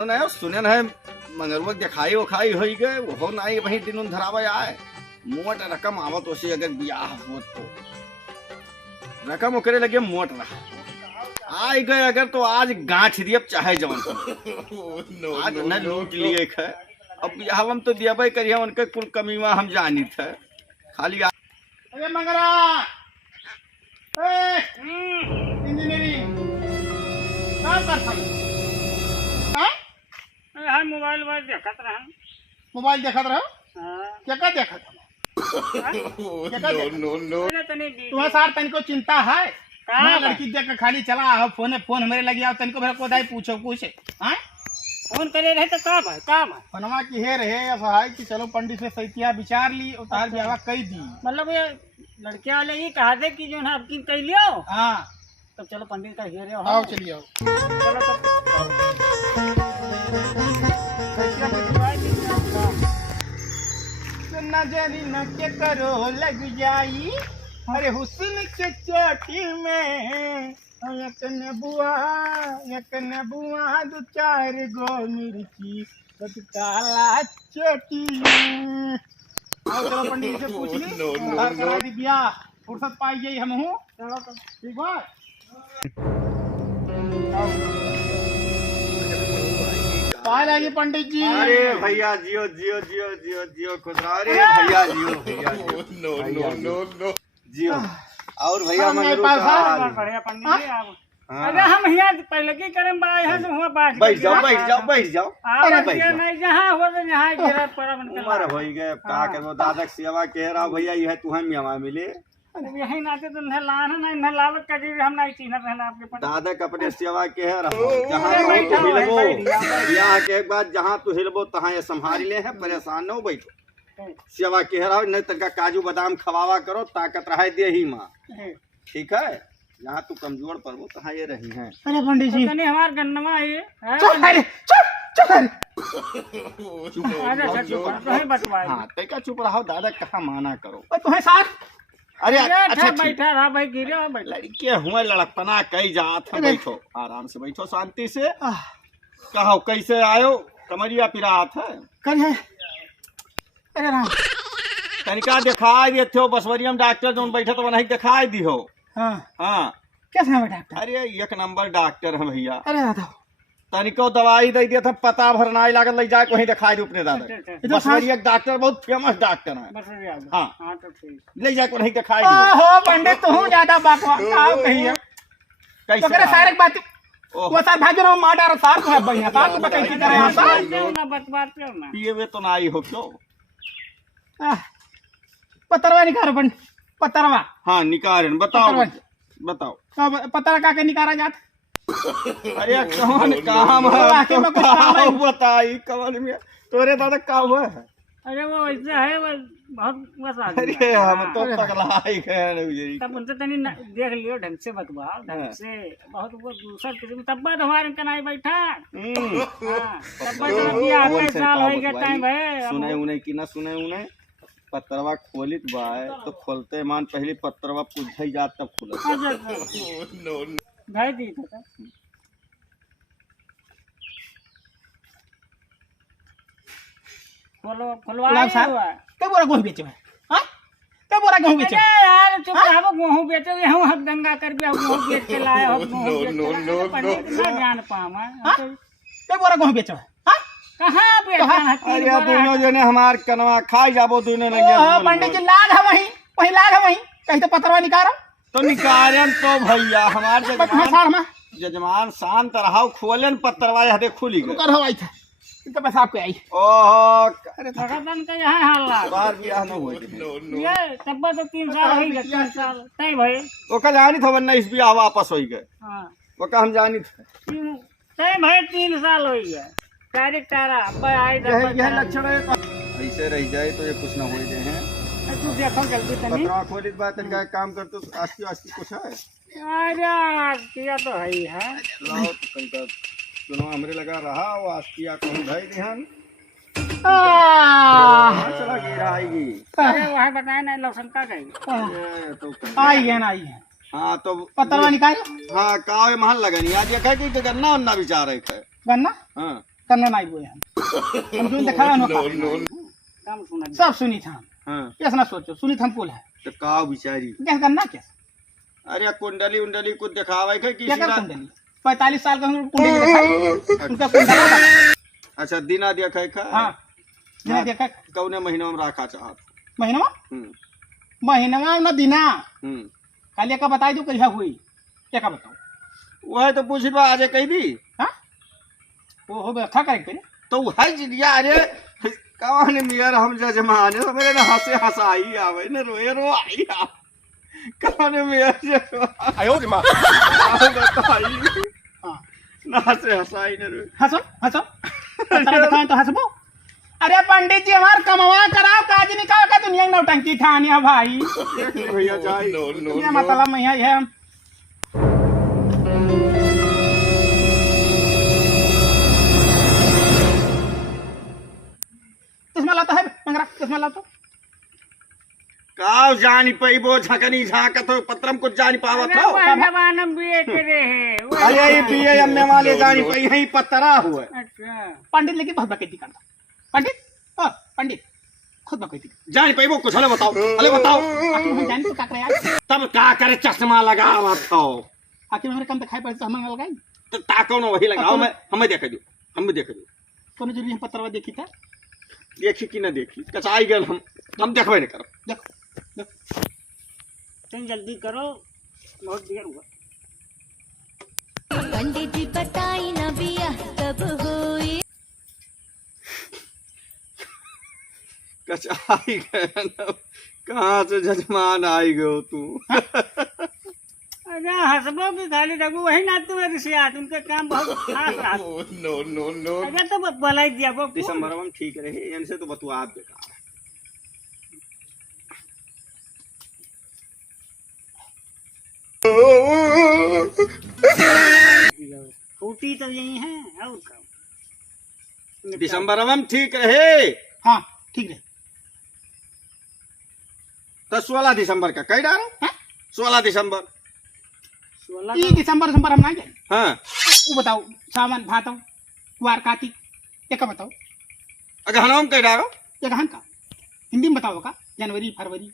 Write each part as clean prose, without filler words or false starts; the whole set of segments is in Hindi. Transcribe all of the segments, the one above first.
नहीं सुने है मंगरुआ दिखाई उखाई हो गए हो नहीं वही दिन धरावे आए मोट रकम आवत ओसे अगर ब्याह हो तो रकम करे लगे मोट रहा आए गए अगर तो आज गांठ दियब चाहे जवन आज न लूट लिए है अब ब्याह हम तो दियबे करिए उनके कुल कमीवा हम जानी थे खाली अरे मंगरा इंजीनियरिंग काम करता हाँ मोबाइल देखत रहा मोबाइल देखत रहो हाँ क्या देखत तुम्हें सार तनिको चिंता है मैं लड़की देख के खाली चला हो फोन मेरे लगी आओ तनिको मेरे को दाई पूछो कुछ हाँ फोन करे रहे तो काम है फनवा की हे रहे सहाय कि चलो पंडित से सैतिया विचार ली और तार ब्याह कई दी मतलब ये लड़के वाले ये कहा दे कि जो है आपकी कह लियो हाँ तब चलो पंडित का हेरे आओ चलिए आओ चलो तो नजरी न के करो लग जाई अरे हुस्न के चोटी में एक न बुआ दो चार गो मिर्ची काला चोटी आओ चलो पंडित से पूछ ली और करा दी ब्याह फुर्सत पाई गई हम हूँ चलो तो ठीक है लगी पंडित जी अरे भैया जियो जियो जियो जियो जियो खुद अरे भैया जियो भैया जियो और भैया बढ़िया पंडित जी आप अरे हम यहाँ पहले की करें बाय है तो हुआ बात बैठ जाओ नहीं जहाँ हो तो यहाँ गिरा पड़ा उम्र हो गए का करबो दादा सेवा कह रहा भैया यह तुहे मियाँ मिले यही नाते तो नहलान है नहीं नहलावत का जी हम नहीं चिन्हत रहना आपके पास दादा कपड़े सेवा कह रहा जहाँ तू हिलबो यहाँ के बाद जहाँ तू हिलबो तहाँ ये संभाल ले है परेशान न हो बैठो सेवा कह रहा नहीं तनका काजू बादाम खवावा करो ताकत रहे दे ही माँ ठीक है यहाँ तू कमजोर पड़बो तहाँ ये रही है अरे पंडित जी नहीं हमार गन्नमा है हाँ तैका चुप रहो दादा कहाँ माना करो तुम्हें साथ अरे अच्छा बैठा रहा भाई गिरे लड़के हुए लड़कपना कई जात है बैठो आराम से बैठो शांति से कहो कैसे आयो कमरिया पिरात है अरे राम तनिका दिखाई दिए थे बसवरियम डॉक्टर जो बैठे तो वही दिखाई दी हो हाँ हाँ कैसे है डॉक्टर अरे एक नंबर डॉक्टर है भैया अरे दादा तनिको दवाई दे दिया था पता भरना लागत ले जाए वहीं दिखाई दो अपने दादा बसवरिया डॉक्टर बहुत फेमस डॉक्टर है हाँ तो ठीक ले जाए वहीं दिखाई हो पंडित तू ज्यादा बकवास आओ कहिए तो करे सारे बात वो साथ भागे ना माडा रे साथ है भैया साथ में कैसे करे आप ना बकवास क्यों ना पिए तो ना आई हो क्यों पतरवा निकालो पंडित पतरवा हाँ निकारण बताओ बताओ तो पतरा का निकाला जाता अरे कौन काम है तो बताई कौन में तोरे दादा का हुआ है अरे वो ऐसा है वो बहुत बस अरे हम तो पगलाई गए तब उनसे तनी देख लियो ढंग से बतवाओ ढंग से बहुत वो दूसरा किस्म तब बाद हमारे कनाई बैठा तब बाद भी आगे साल हो गया टाइम है सुने उन्हें कि ना सुने उन्हें पत्तरवा खोलित बाय तो खोलते मान पहले पत्तरवा पुछई जात तब खुलत भाई दी था खुलवा क्या बोरा गेहूं बेचे हां क्या बोरा गेहूं बेचे यार चुप रहो गेहूं बेचे हम हक दंगा कर के गेहूं बेच के लाए हो गेहूं बेच के ना जान पावा क्या बोरा गेहूं बेचे हां कहां बेचना है अरे दोनों जने हमार कनवा खाई जाबो दोनों ने पंडित जी लाद है वही लाद है वही कहीं तो पतरवा निकालो तो निकारन तो भैया हमार जजमान शांत रहो खोलन पत्तरवा यह खुली गए कर हवाई था इनका पैसा आपको आई ओहो अरे भगवान का यहाँ हल्ला बार बियाह न होई ये तब तो 3 साल हो गए 3 साल तय भाई ओका जानी था वरना इस बियाह वापस होई गए हां ओका हम जानी थे तय भाई 3 साल हो गए डायरेक्ट तारा आई यह लक्षण है ऐसे रह जाए तो ये कुछ ना हो जाए हैं तू देखो जल्दी तनी पत्रा खोलित बात इनका काम करते तो आस्ती आस्ती कुछ है अरे किया तो है ही है लाओ तो तनका दोनों हमरे लगा रहा वो आस्तिया को भाई ध्यान चला गिरा आएगी अरे वहाँ बताया ना लौसन का गई तो आई है ना आई है हाँ तो पतरवा निकाल हाँ कावे महल लगनी आज ये कहे कि गन्ना वन्ना विचार है गन्ना हाँ करना नहीं बोए हम सुन देखा ना काम सुना सब सुनी था हाँ कैसे ना सोचो सुनी था बोल है तो का बिचारी क्या करना क्या अरे कुंडली उंडली कुछ दिखावे के क्या किसी कर रात कुंडली 45 साल का कुंडली देखा उनका कुंडली अच्छा दिना देखे का हाँ दिना देखा कौने महीना में रखा चाहत महीनवा हम्म महीनवा ना दिना हम्म खाली का बताई दो कैसा हुई क्या का बताओ वह तो पूछ बा आज कह दी हाँ वो हो व्यवस्था करेक्ट है तो है जिया अरे कौन मियर हम जजमान है मेरे ना हंसे हंसाई आवे न रोए रो आई आ कौन मियर आयो रे मां बताई हां ना हंसे हंसाई न रोए हंसो हंसो तारा दिखाएं तो हंसबो अरे पंडित जी हमार कमवा कराओ काज निकाल के दुनिया में नौटंकी ठानी है भाई भैया जाई ये मतलब मैं है चश्मा लाता है मंगरा चश्मा लाता काव जानी पैबो झकनी झाकत हो पत्रम कुछ जानी पावत अरे हो भगवान बीए करे है अरे ये बीए एमए वाले जानी पई यही पतरा हुआ अच्छा पंडित लेकिन बहुत बकैती करता पंडित ओ पंडित खुद बकैती जानी पैबो कुछ हले बताओ आखिर हम जानी तो का करे यार तब का करे चश्मा लगावत हो आखिर हमारे कम दिखाई पड़ता हम लगाई तो ताको न वही लगाओ मैं हमें देख दो हमें देख दो कोनो जरूरी हम पत्रवा देखी था देखी कि न देखी कचाई गल हम देखबे नहीं करब देखो देखो तुम जल्दी करो बहुत देर हुआ पंडित जी बताई ना बिया कब हुई कचाई गल कहाँ से जजमान आई गयो तू अरे हंसबो भी खाली रघु वही ना तू ऋषिया उनका काम बहुत खास रहा नो अरे तो बोलाई दिया वो दिसंबर में ठीक रहे इनसे तो बतुआ आप बेकार फूटी तो यही है और क्या दिसंबर में ठीक रहे हाँ ठीक है तो 16 दिसंबर का कई डालो 16 दिसंबर 16 ये दिसंबर हम ना जाए हाँ वो बताओ सावन भादो कुआर कार्तिक ये का बताओ अगर हनोम कई डालो ये कहां का हिंदी में बताओ का जनवरी फरवरी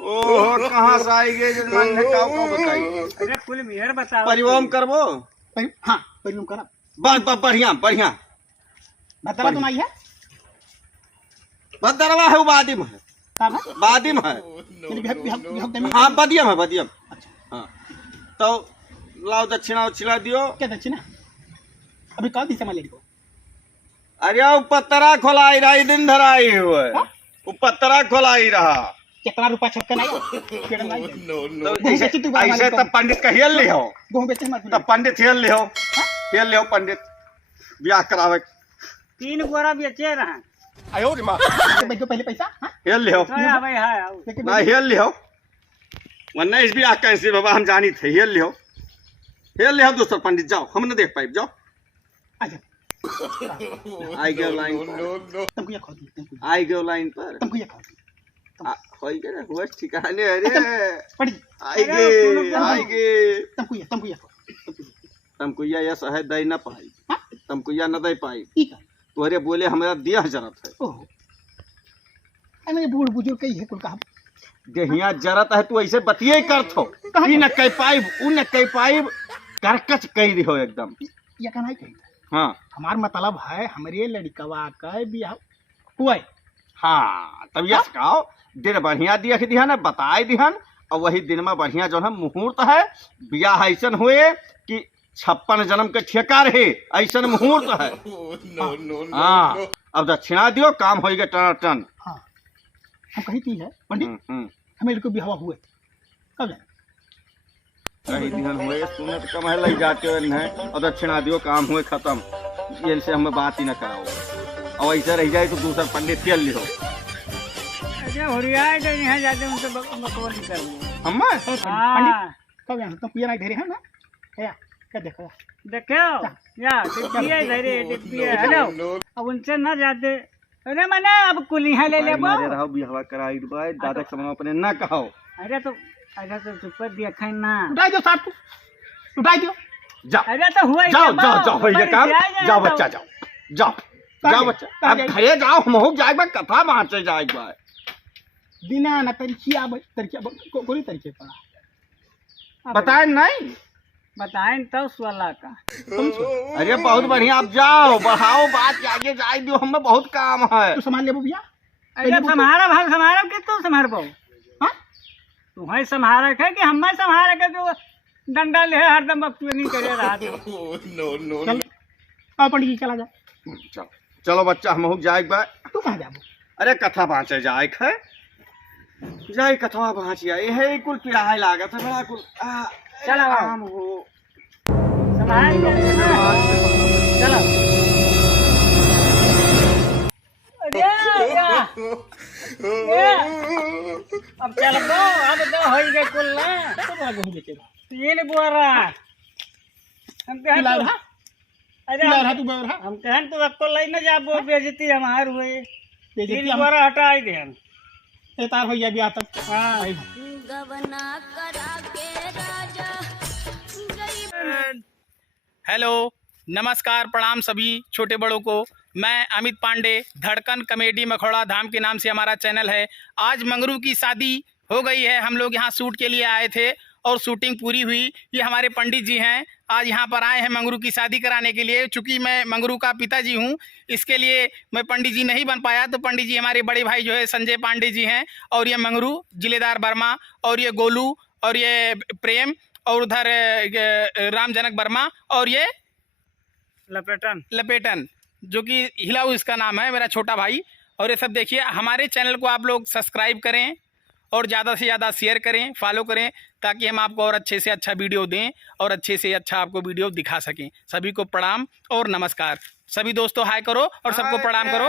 ओह कहाँ से आई गए जजमान ने का बताई अरे कुल मेहर बताओ परिवहन करबो हाँ परिणाम करा बस बढ़िया बढ़िया बतला तो नहीं है बदरवा है वो बादिम है का है बादिम है हाँ बदियम है बदियम हाँ तो लाओ दक्षिणा उछिला दियो क्या दक्षिणा अभी कल दिशा में ले को अरे वो पत्तरा खोलाई रहा दिन धराई हुए हाँ? वो पत्तरा खोलाई रहा कितना रुपया छक्का नहीं पेड़ नहीं तो ऐसे तब पंडित का हियल ले हो गेहूं बेचे मत तब पंडित हियल ले हो पंडित ब्याह करावे 3 गोरा बेचे रहा आयो रे मां बैठो पहले पैसा हां हियल ले हो तो भाई है ना हियल ले हो वरना इस ब्याह कैसे बाबा हम जानी थे हियल ले हो दोस्तों पंडित जाओ हम न देख पाए जाओ अच्छा आई गयो लाइन पर तुमको ये खो दी आई गयो लाइन पर तुमको ये खो दी होई गए हुआ ठिकाने अरे पड़ी आई गए तुमको ये तुमको या सह दई न पाई हां तुमको या न दई पाई ठीक है तोरे बोले हमरा दिया जरत है ओहो अरे बूढ़ बुजुर्ग कई है कुल कहा देहिया जरत है तू ऐसे बतिये करत हो ई न कह पाइब उ न कह पाइब करकच कह दियो एकदम ये कहना है कही हां हमार मतलब है हमरे लड़कवा का बियाह हुआ हाँ तब ये सिखाओ दिन बढ़िया देख दिहन बताए दिहन और वही दिन में बढ़िया जो है मुहूर्त है ब्याह ऐसन हुए कि 56 जन्म के ठेका रहे ऐसन मुहूर्त है हाँ अब दक्षिणा दियो काम हो गए टन टन हाँ हम कही थी है पंडित हमें को बिहावा हुए कब जाए कहीं दिहन हुए सुने तो कम है लग जाते हैं और दक्षिणा दियो काम हुए खत्म इनसे हमें बात ही न कराओ और ऐसा रह जाए तो दूसरा पंडित खेल लियो अरे होरिया के यहाँ जाते उनसे बकवास नहीं करनी हम हाँ कब जाए तुम पिया नहीं धरे है ना क्या क्या देखो देखो या डिब्बिया धरे डिब्बिया हेलो अब उनसे ना जाते अरे मने अब कुल यहाँ ले ले मारे रहो बिहवा कराई बाय दादा के समय अपने ना कहो अरे तो सुपर देखा ना उठाई दो साथ उठाई दो जाओ अरे तो हुआ जाओ जाओ जाओ भैया काम जाओ बच्चा जाओ जाओ जाओ बच्चा, अब घरे जाओ, हम हो जाएगा कथा बाँचे जाएगा। दिना ना तरीकिया कोई तरीके पड़ा बताए नहीं? बताएं तो वाला का। अरे बहुत बढ़िया, आप जाओ, बढ़ाओ बात के आगे जाए दो, हमें बहुत काम है। तू संभाल ले भैया। अरे संभारा भाग संभारा के तू संभार पाओ। हाँ तुम्हें संभारा है कि हमें संभारा के जो डंडा ले हरदम अब तू नहीं करे रहा। चल आओ पंडित जी चला जा। चलो चलो बच्चा, हम हो जाएगा। तू कहाँ जाबो? अरे कथा बाँचे जाए है, जाए कथा बाँच आई है, कुल किराया लागत है बड़ा कुल। चलो काम हो संभाल चलो। अब चल अब तो हो गए कुल ना। तो बड़ा गोही बेचे तीन बोरा हम कहे ला तो- रहा अरे ला रहा तू बोल रहा हम कहन तो अब तो लेने जा वो बेइज्जती हमार हुए। बेइज्जती तीन हम- बोरा हटाई देन। ए तार हो ब्याह तक। हाँ गवना करा के राजा गई हेलो, नमस्कार, प्रणाम सभी छोटे बड़ों को। मैं अमित पांडे, धड़कन कॉमेडी मखौड़ा धाम के नाम से हमारा चैनल है। आज मंगरू की शादी हो गई है, हम लोग यहाँ शूट के लिए आए थे और शूटिंग पूरी हुई। ये हमारे पंडित जी हैं, आज यहाँ पर आए हैं मंगरू की शादी कराने के लिए। चूँकि मैं मंगरू का पिताजी हूँ, इसके लिए मैं पंडित जी नहीं बन पाया, तो पंडित जी हमारे बड़े भाई जो है संजय पांडे जी हैं, और ये मंगरू जिलेदार वर्मा, और ये गोलू, और ये प्रेम, और उधर राम जनक वर्मा, और ये लपेटन जो कि हिलाऊ इसका नाम है, मेरा छोटा भाई। और ये सब देखिए, हमारे चैनल को आप लोग सब्सक्राइब करें और ज़्यादा से ज़्यादा शेयर करें, फॉलो करें, ताकि हम आपको और अच्छे से अच्छा वीडियो दें और अच्छे से अच्छा आपको वीडियो दिखा सकें। सभी को प्रणाम और नमस्कार। सभी दोस्तों हाय करो और सबको प्रणाम करो।